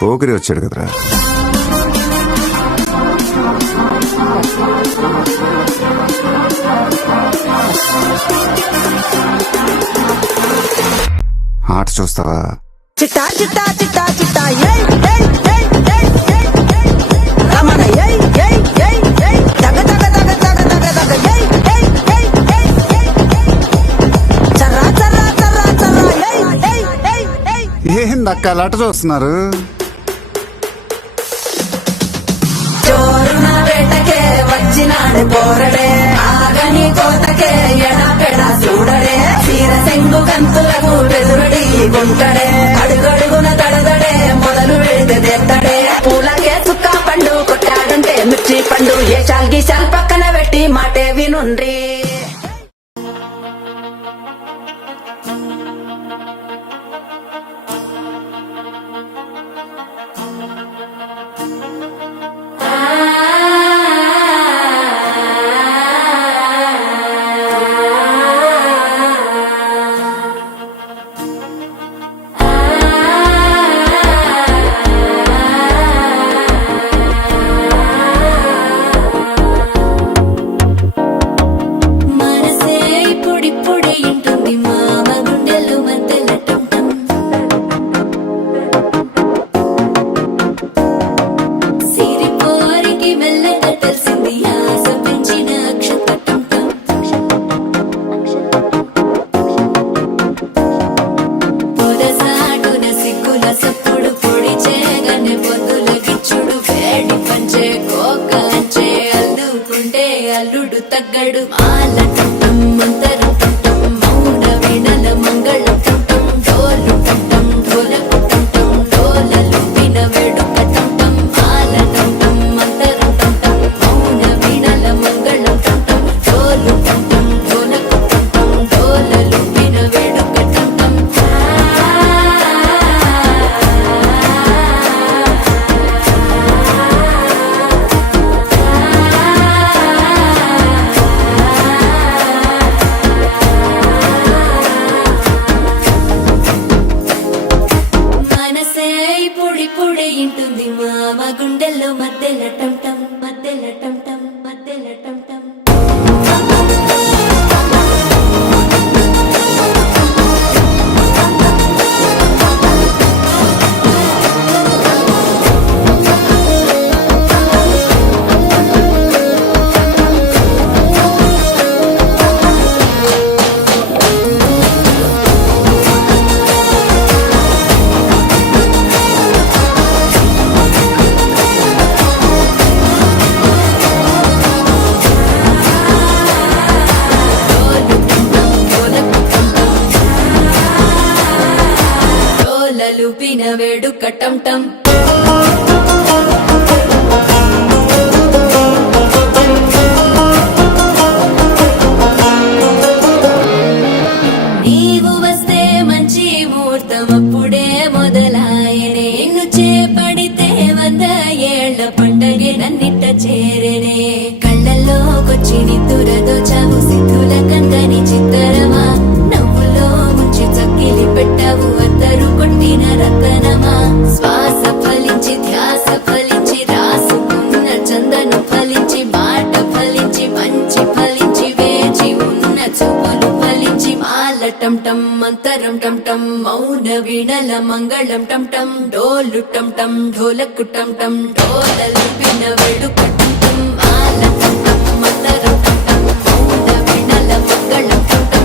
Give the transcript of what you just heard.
పోకిరి వచ్చాడు కదరా. ఆట చూస్తావా? చిట్టా చిట్టా చిట్టా చిట్టా ఏయ్ ఏయ్ ఏయ్ ఏయ్ ఏయ్ రమణ ఏయ్ ఏయ్ ఏయ్ ఏయ్ దగ దగ దగ దగ దగ దగ ఏయ్ ఏయ్ ఏయ్ ఏయ్ చర్రా చర్రా చర్రా చర్రా ఏయ్ ఏయ్ ఏయ్ ఏయ్. ఏందక్క అలా చూస్తున్నారు? చోరున వేటకే వచ్చినాడు పోరడే, ఆగని కోతకే ఎడపెడ చూడడే, చీర సెంగు గంతులకు బెదురుడి గుంటడే, అడుగడుగున తడదడే మొదలు వెళితే తెత్తడే, పూలకే చుక్క పండు కొట్టాడంటే మిర్చి పండు, ఏ చాల్గి చాల్ పక్కన పెట్టి మాటే వినుండ్రి. అల్లుడు తగ్గడు ఆలటం మంతరం టం మౌన వినల మంగళం టం డోలు టం ఢోలకు టం డోలలు విన వేడుక టం ఆలటం మంతరం టం మౌన వినల మంగళం టం డోలు టం ఢోలకు టం డోలలు విన వేడుక టం. ఇంటుంది మామ గుండెల్లో మధ్యల టం టం మధ్యల టం టం మధ్యల టం టం. లూపిన వేడుక టం టం. నీవు వస్తే మంచి ముహూర్తం అప్పుడే మొదలాయనే, నిన్ను చేపడితే 100 ఏళ్ల పండగే నన్నిట్ట చేరనే, కళ్ళల్లోకొచ్చి నిద్దురదోచావు సిద్ధుల కందని చిత్తరమా, నవ్వులో ముంచి చక్కిలి పెట్టావు అద్దరు కొట్టిన రతనమా, శ్వాస ఫలించి ధ్యాస ఫలించి రాసుకున్న చందను ఫలించి మాట ఫలించి మంచి ఫలించి వేచి ఉన్న చూపులు ఫలించి మాల టం టం మంతరం టం టం మౌన వీణల మంగళం టం టం డోలు టం టం ఢోలకు టం టం డోలలు విన వేడుక టం టం మాల టం టం మంతరం టం టం మౌన వీణల మంగళం టం టం